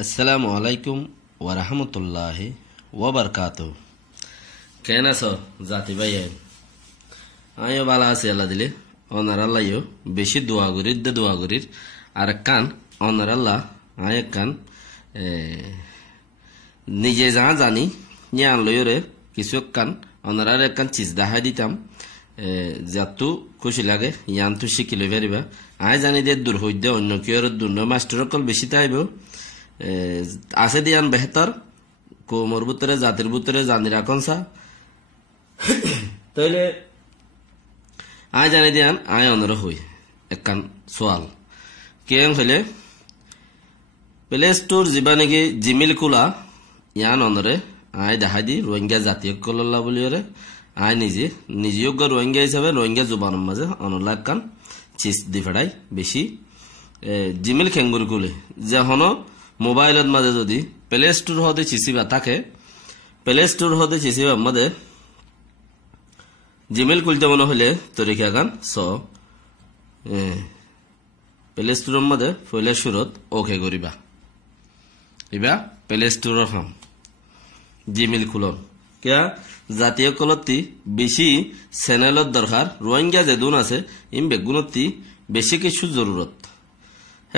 আসসালামু আলাইকুম ওয়া রাহমাতুল্লাহি ওয়া বারাকাতুহু। কেন আছো জাতি ভাই? আমিও ভালো আছি আল্লাহ দিলে। অনার আল্লাহও বেশি দোয়া করির আর কান অনার আল্লাহ আয় কান নিজে যা জানি ইয়ান লইরে কিছু কান অনার আর কান চিজ দেখাই দিতাম যাতু খুশি লাগে ইয়ান তো শিখি লই পারিবা। আয় জানি দে দূর হইতে অন্য কেউ দূর মাস্টার কল বেশি তাইব আছে দিয়ান বেহতর কোমর ভিতরে জাতির ভিতরে জানি রাখুন সা তাইলে আয় জানি দিয়ান আয় অনর হই একখান সোয়াল কেন হইলে প্লে স্টোর যা নাকি জিমেল খোলা ইয়ান অনরে আয় দেখাই দি রোহিঙ্গা জাতীয় কল্লা বলি আয় নিজেও রোহিঙ্গা হিসাবে রোহিঙ্গা জুবানের মাঝে অনলা একখান চিজ দি ফেড়াই বেশি জিমেল খেঙ্গুর খুলে যখন মোবাইলের মাঝে যদি প্লে স্টোর হতে চিসিবা থাকে প্লে স্টোর হতে চিসিবা মাঝে জিমেল খুলতে মনে হলে তরিকা গান প্লে স্টোরের মাঝে পয়লা শুরুত ওকে করিবা ইবা প্লে স্টোরের হাম জিমেল খুলন কিয়া জাতীয় কলতি বেশি চ্যানেলের দরকার রোহিঙ্গা যে দুন আছে ইম বেগুনতি বেশি কিছু জরুরত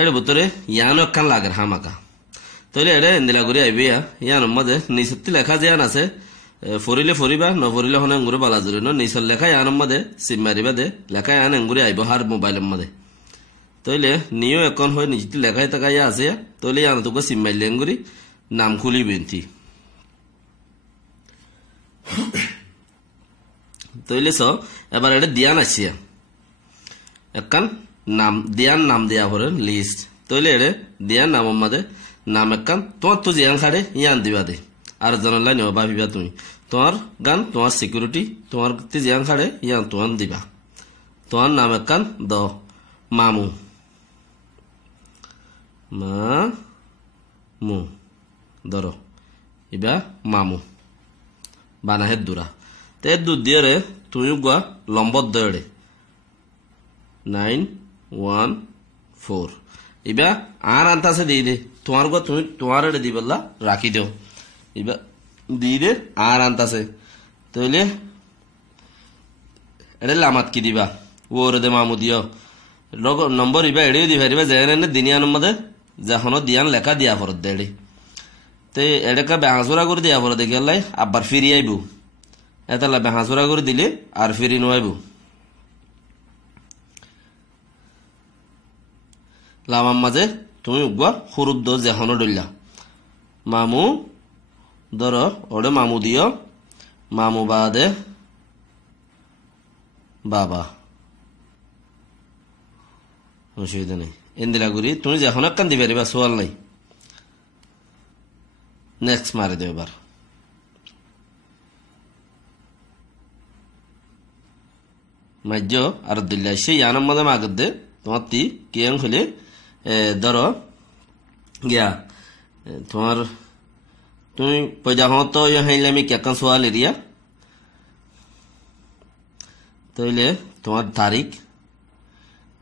এর ভিতরে ইয়ানো একখান লাগের হামাকা তাইলে এটা এন্দিলা করে আইবিয়া ইয়ান মধ্যে নিচতি লেখা যে আছে ফরিলে ফরিবা নফরিলে হনে আঙ্গুরে বালা জুড়ে নিচর লেখা ইয়ান মধ্যে সিম মারিবা দে লেখা ইয়ান আঙ্গুরে আইব হার মোবাইলের মধ্যে তাইলে নিও এখন হয় নিচতি লেখাই তাকাইয়া আছে তাইলে ইয়ান তোকে সিম মাইলে আঙ্গুরি নাম খুলি বেন্তি তাইলে এবার এটা দিয়ান আসিয়া একখান নাম দিয়ান নাম দেয়া হরে লিস্ট তাইলে এটা দিয়ান নামের মধ্যে নাম একখান তোমার তো জিয়ান খাড়ে ইয়ান দিবা দে আর জানালাই নেওয়া ভাবিবা তুমি তোমার গান তোমার সিকিউরিটি তোমার জিয়ান খাড়ে ইয়ান তোমার দিবা তোমার নাম একখান দ মামু মু ধরো ইবা মামু বানাহে দূরা তে দূর দিয়ে রে তুমি গুয়া লম্বর দৌড়ে 914 ইবা আর আনতাছে দিয়ে দে তোমার গো তুমি তোমার এটা দিবল্লা রাখি দেও ইবা দিয়ে দে আর আনতাছে তাইলে এটা লামাত কি দিবা ওরে দে মামু দিও নম্বর ইবা এড়িয়ে দি পারিবা যে দিনিয়ানোর মধ্যে যখন দিয়ান লেখা দিয়া ফরত দে এড়ি তে এটাকে বেহাঁচুরা করে দিয়া ফরত দেখে লাই আবার ফিরি আইব এতলা বেহাঁচুরা করে দিলে আর ফিরি নোয়াইব লামার মাঝে তুমি উগুয়া সরুদ দ যেখন ডইলা মামু ধর ওরে মামু দিও মামু বাদে বাবা অসুবিধা নেই এন্দিলা করি তুমি যখন একখান দিবে রিবা সোয়াল নাই নেক্সট মারে দেবে এবার মাজ্য আর দিল্লা সেই ইয়ানোর মাঝে মাগত দে তোমার তি কিয়াং হলে ধরো গিয়া তোমার তুমি পয়দা হতো হাইলে আমি কেকান সোয়াল এরিয়া তাইলে তোমার তারিখ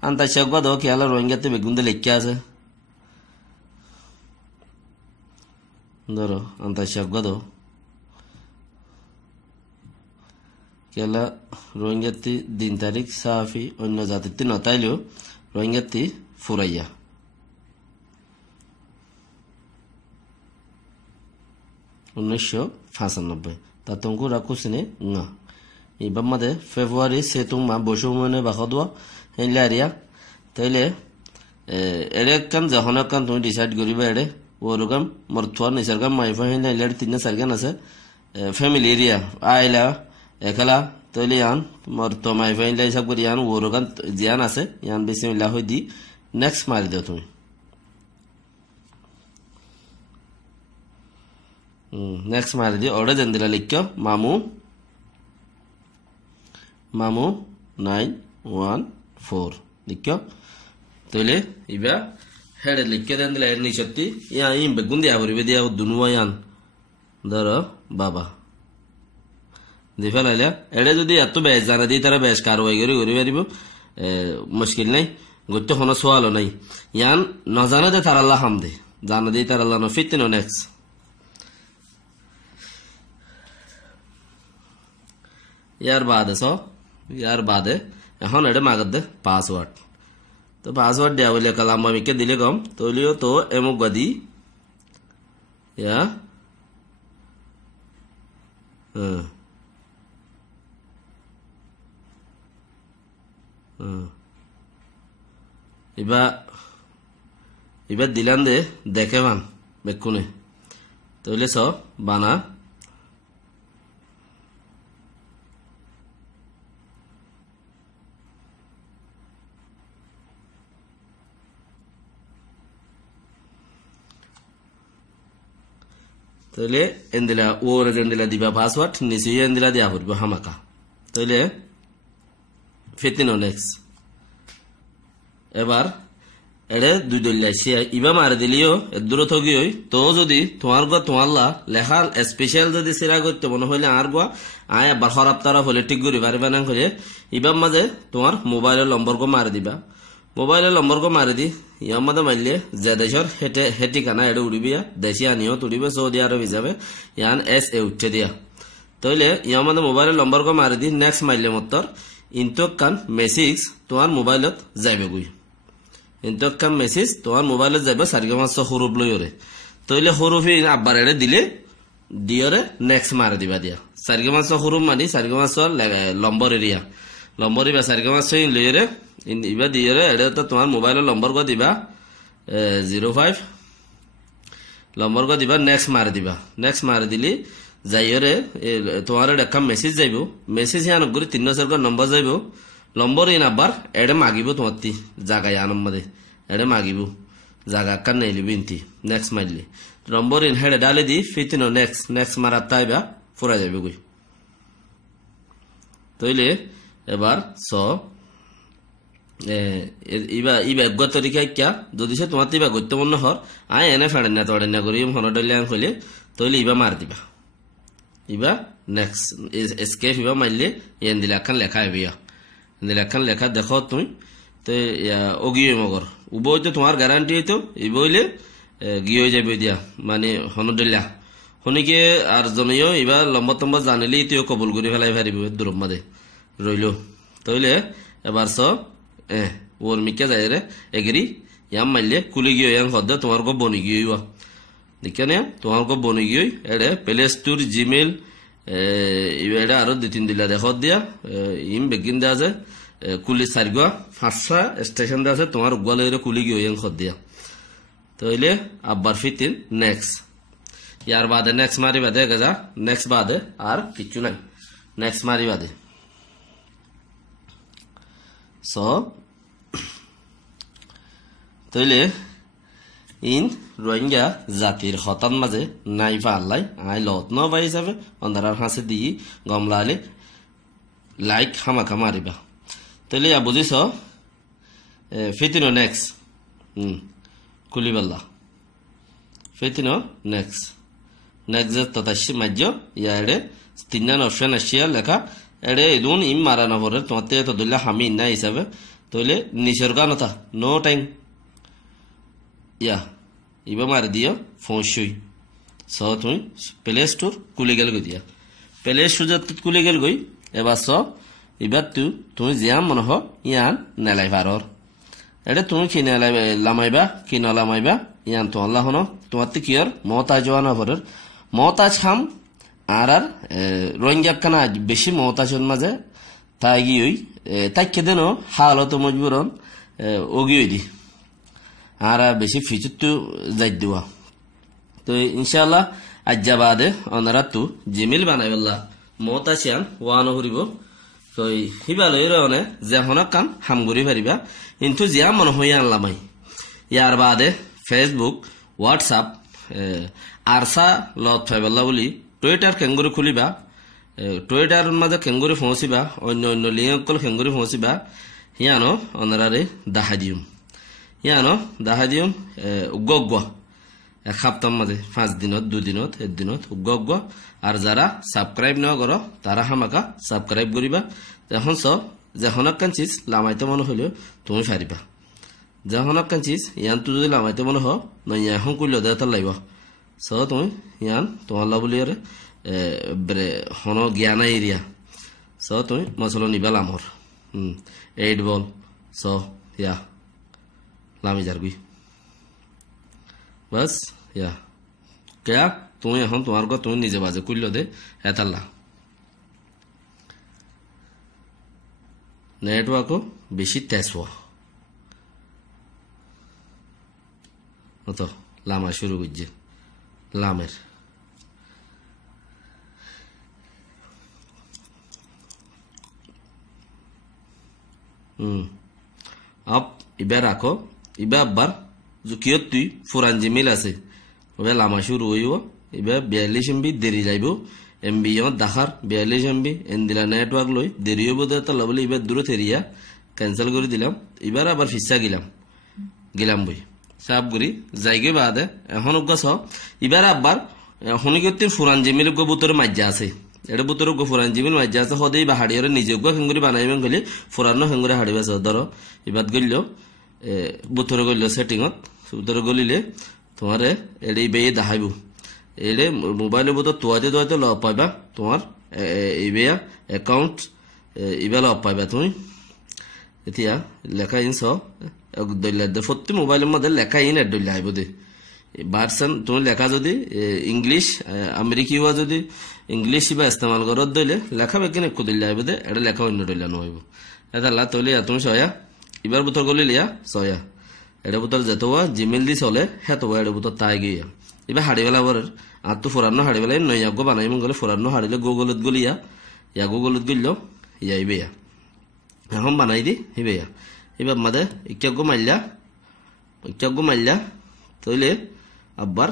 আন্তা শেখবা দো খেয়ালা রোহিঙ্গাতে বেগুন দিয়ে লেখা আছে ধরো আন্তা শেখবা দো খেয়ালা রোহিঙ্গাতি দিন তারিখ সাফি অন্য জাতির নতাইলেও রোহিঙ্গাতি ফুরাইয়া 1995 তা তোমাকে রাখুসিনে না এবার মাঝে ফেব্রুয়ারি সে তোমার বসে মানে বাখা দোয়া হেলে আরিয়া তাইলে এরে কান যখন কান তুমি ডিসাইড করিবা এড়ে ওরকম মোর থোয়া নিসার গান মাইফা হেলে এলে 3-4 গান আছে ফ্যামিলি এরিয়া আইলা একলা তাইলে ইয়ান মোর তো মাইফা হেলে হিসাব করি ইয়ান ওরকম জিয়ান আছে ইয়ান বেশি মিলা হই দি নেক্সট মারি দাও তুমি নেক্সট মারি দি অর্ডার দেন দিলা লিখ মামু 914 লিখ তাইলে ইবা হেডে লিখ দেন দিলা এর নিচতি ইয়া ইম বেগুন দিয়া করিবে দিয়া দুনুয়া ইয়ান ধর বাবা দি ফেলাইলা এড়ে যদি এত বেশ জানা দি তারা বেশ কারওয়াই করে করি পারিব মুশকিল নাই গত্য কোনো সোয়ালও নাই ইয়ান নজানে দে তার আল্লাহ হামদে জানা দিই তার আল্লাহ ফিতিনো নেক্সট ইয়ার বাদে এখন এটা মাগার দে পাসওয়ার্ড তো পাসওয়ার্ড দেওয়া বলে কালাম আমিকে দিলে কম তৈলিও তো এমুক বাদি ইয়া এবার দিলাম দে দেখে বান বেকুনে তৈলে স বানা তাহলে এন্দিলা ওর এন্দিলা দিবা পাসওয়ার্ড নিচে এন্দিলা দিয়া পড়ব হামাকা তাহলে ফিতিনো নেক্সট এবার এড়ে দুই দলিয়াইছি ইবা মারে দিলিও দূরত গিয়ে তো যদি তোমার গা তোমারলা লেখা স্পেশাল যদি সিরা করতে মনে হইলে আর গা আয় আবার খারাপ তারা হলে ঠিক করি পারিবা না হলে ইবার মাঝে তোমার মোবাইলের নম্বর গো মারে দিবা মোবাইলের নম্বর গো মারে দি ইয়ার মাঝে মারলে যে দেশের হেটি কানা এটা উড়িবিয়া দেশি আনিও তুড়িবে সৌদি আরব হিসাবে ইয়ান এ উঠে দিয়া তাইলে ইয়ার মাঝে মোবাইলের নম্বর গো মারে দি নেক্সট মারলে মতর ইনতো কান মেসেজ তোমার মোবাইলত যাইবে গুই ইনতো কান মেসেজ তোমার মোবাইলত যাইবে সারিগা মাছ হরুপ লইরে তাইলে হরুফি আব্বার এড়ে দিলে দিয়রে নেক্সট মারে দিবা দিয়া সারিগা মাছ হরুপ মানি সারিগা মাছ লম্বর এরিয়া লম্বর ইবা সারিগা মাছ লইরে ইবা দিয়রে এড়ে তো তোমার মোবাইলের নম্বর গো দিবা 05 নম্বর গো দিবা নেক্সট মারে দিলি যাইরে তোমার একটা মেসেজ যাইব মেসেজ ইয়ান করে 3 নম্বর যাইব নম্বর ইন আবার এড়ে মাগিব তোমার জায়গায় আনম মাদে এড়ে মাগিব জায়গা কান নাইলিব ইনতি নেক্সট মারলি নম্বর ইন হেডে ডালে দি ফিতিনো নেক্সট মারা তাইবা ফুরা যাবে গই তইলে এবার স ইবা গত তরিকায় কিয়া যদি সে তোমার ইবা গুরুত্বপূর্ণ হর আয় এনে ফেড়েন না করি হনডলিয়ান হইলে তইলে ইবা মার দিবা ইবা নেক্সট এসকেপ ইবা মারলে এন দিলে একখান লেখা হইবিয়া দিলে একখান লেখা দেখো তুমি তো অগিয়ে মগর উবই তো তোমার গ্যারান্টি হইতো ইবইলে গিয়ে যাবে দিয়া মানে হনডলিয়া শুনিকে আর জনীয় ইবা লম্বা জানিলে তুই কবুল করে ফেলাই ফারিব দূরব মাদে রইল তইলে এবার স ওর মিকে যায় রে এগরি ইয়াম মারলে কুলি গিয়ে ইয়াং হদ তোমার গো বনি গিয়ে দেখে নে তোমার গো বনি গিয়ে এড়ে প্লে স্টোর জিমেল এটা আরো 2-3 দিলা দেখো দিয়া ইম বেগিন দেওয়া যায় কুলি 5টা স্টেশন দেওয়া আছে তোমার গোয়ালে কুলি গিয়ে ইয়াং হদ দিয়া তাইলে আব্বার ফিতিন নেক্সট ইয়ার বাদে নেক্সট মারি বাদে গেজা নেক্সট বাদে আর কিছু নাই নেক্সট মারি বাদে সো তাইলে ইন রোহিঙ্গা জাতির হতান মাঝে নাইফা আল্লাহ আই লত ন বাই হিসাবে অন্ধারার হাসে দিয়ে গমলালে লাইক হামাখা মারিবা তাইলে বুঝিস ফিতিনো নেক্সট কুলিবাল্লা ফিতিনো নেক্সট তথাশি মাজ্য ইয়ারে 3 অপশন আসিয়া লেখা এড়ে ইদুন ইম মারা নভরে তোমার তো দিল্লা হামি না হিসাবে তইলে নিসর্গানতা নো টাইম ইয়া ইবা মারি দিও ফোঁসই স তুমি প্লে স্টোর কুলে গেল দিয়া প্লে স্টোর কুলে গেল গই এবার স এবার তুমি জিয়া মনে হ ইয়ান নেলাই পারর এটা তুমি কি নেলাই লামাইবা কি নলামাইবা ইয়ান তো আল্লাহ হন তোমার তো কি আর মহতাজ জওয়ানা ভরের মহতাজ হাম আর রোহিঙ্গা খানা বেশি মহতাজের মাঝে তাই গিয়ে তাই কেদেন হালত মজবুরন ওগিয়ে দি আর বেশি ফিচুর তো যাই দেওয়া তো ইনশাআল্লাহ আজ্জা বাদে অনারা তো জিমিল বানাইবল্লা মহতাজিয়ান ওয়ানো হরিব তো হিবালয় রনে যে হনক কান হামগুড়ি পারিবা কিন্তু জিয়া মনে হইয়া আনলামাই ইয়ার বাদে ফেসবুক হোয়াটসঅ্যাপ আরসা লত ফাইবল্লা বলি টুইটার কেঙ্গুরি খুলিবা টুইটার মাঝে কেঙ্গুরি পৌঁছিবা অন্য লিঙ্কল কেঙ্গুরি পৌঁছিবা হিয়ানো অনারারে দাহা দিম উগ্গ এক সপ্তাহ মাঝে 5 দিনত 2 দিনত 1 দিনত উগ্গ আর যারা সাবস্ক্রাইব না করো তারা হামাকা সাবস্ক্রাইব করিবা এখন সব যখন কান চিজ লামাইতে মনে হইলেও তুমি পারিবা জাহনক কাঞ্চিস ইয়ান তু যদি লামাইতে মনে হ নয় এখন কইল দে তার লাইব স তুমি ইয়ান তোমার লা বলি আরে হন জ্ঞান এরিয়া স তুমি মশলা নিবা লামর 8 বল স ইয়া লামি যারগুই বাস ইয়া কেয়া তুমি এখন তোমার কথা তুমি নিজে বাজে কইল দে এতাল্লা নেটওয়ার্কও বেশি তেজ হওয়া তো লামা শুরু করছে লামের আপ ইবে রাখো ইবে আব্বার জুকিয়ত তুই ফুরান জিমিল আছে ওবে লামা শুরু হইব ইবে 42 MB দেরি যাইব MB দেখার 42 MB এন্দিলা নেটওয়ার্ক লই দেরি হইব তো লবলি ইবে দূরে থেরিয়া ক্যান্সেল করে দিলাম এবার আবার ফিসা গেলাম বই সাপ করি যাইগে বাদে এখন গাছ এবার আবার শনিকত্তির ফুরান জিমিল বুতরে মাজ্জা আছে এটা বুতরে ফুরান জিমিল মাজ্জা আছে সদাই বা হাড়িয়ে নিজে হেঙ্গুরি বানাইবেন গেলে ফুরানো হেঙ্গুরি হাড়ি আছে ধরো এবার গেল বুতরে গেল সেটিংত বুতরে গলিলে তোমার এড়ে বেয়ে দেখাইব এড়ে মোবাইলের বুতর তোয়াতে লব পাইবা তোমার এইবেয়া একাউন্ট এবার লব পাইবা তুমি এতিয়া লেখা ইন প্রতি মোবাইলের মধ্যে লেখা ইন এডলে আইব দে ভার্সন তুমি লেখা যদি ইংলিশ আমেরিকি হওয়া যদি ইংলিশ বা ইস্তেমাল করত দইলে লেখা বেকিন একটু দিলে আইব দে এটা লেখা অন্য ডইলে নহইব এটা লা তৈলে তুমি সয়া এবার বুতর গলি লিয়া সয়া এটা বুতর যেত জিমেল দি চলে হেত এটা বুতর তাই গিয়া এবার হাড়িবেলা বর আর তো ফুরানো হাড়িবেলা নৈয়াগ্য বানাইম গেলে ফুরানো হাড়িলে গুগলত গলিয়া ইয়া গুগলত গলিল ইয়া ইবেয়া এখন বানাই দি হিবেয়া এবার মাদে ইচ্ছাগ্য মারলা তৈলে আব্বার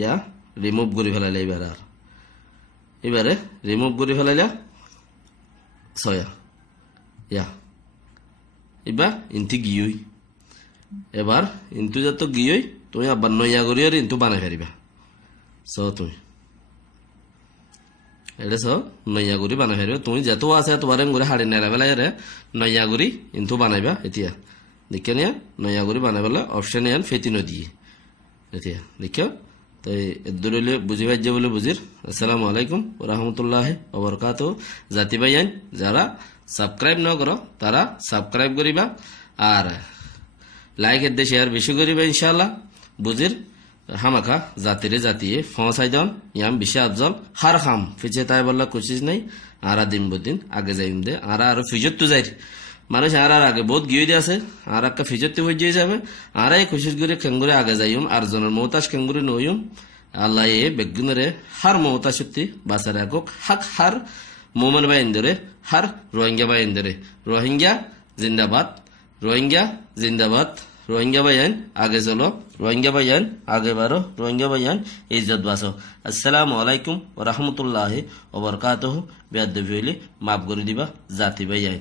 ইয়া রিমুভ করে ফেলাইলে এবারে রিমুভ করে ফেলাইলা ছয়া ইয়া এবার ইন্তি গিয়ই এবার ইন্তু যত গিয়ই তুমি আব্বার নইয়া করি আর ইন্তু বানাই ফেরিবা স তুমি এটা নইয়া গুড়ি বানাই ফেলবে তুমি যেত আছে তোমার করে হাড়ি নেলা বেলা নইয়া গুড়ি কিন্তু বানাইবা এতিয়া দেখে নিয়া নইয়া গুড়ি বানাই পেলে অপশন ইয়ান ফেতি নদিয়ে এতিয়া দেখিও তো এদুরলে বুঝি পাইছে বলে বুঝির আসসালামু আলাইকুম রহমতুল্লাহ ওবরকাত জাতি ভাইয়ান যারা সাবস্ক্রাইব ন করো তারা সাবস্ক্রাইব করিবা আর লাইক এদে শেয়ার বেশি করিবা ইনশাআল্লাহ বুঝির হামাখা জাতিয়ে ফসাই দন ইয়াম বেশি আফজল হার খাম ফিচে তাই বললা কোশিস নাই আরা দিন বদিন আগে যাইম দে আরা ফিজত তো যাই মানুষ আর আগে বহুত গিয়ে দিয়ে আছে আর একটা ফিজত হয়ে দিয়ে যাবে আরাই কোশিস করে খেঙ্গুরে আগে যাইম আর জনের মৌতাস খেঙ্গুরে নইম আল্লাহ এ বেগুনরে হার মৌতাস সত্যি বাসারে আকক হাক হার মোমন বাই ইন্দরে হার রোহিঙ্গা বাই ইন্দরে রোহিঙ্গা জিন্দাবাদ রোহিঙ্গা ভাইয়ান আগে চলো রোহিঙ্গা ভাইয়ান আগে বাড়ো রোহিঙ্গা ভাইয়ান ইজ্জত বাঁচো আসসালামু আলাইকুম ওয়া রাহমাতুল্লাহি ওয়া বারাকাতুহু বেয়াদবি হইলে মাফ করে দিবা জাতি ভাইয়ান।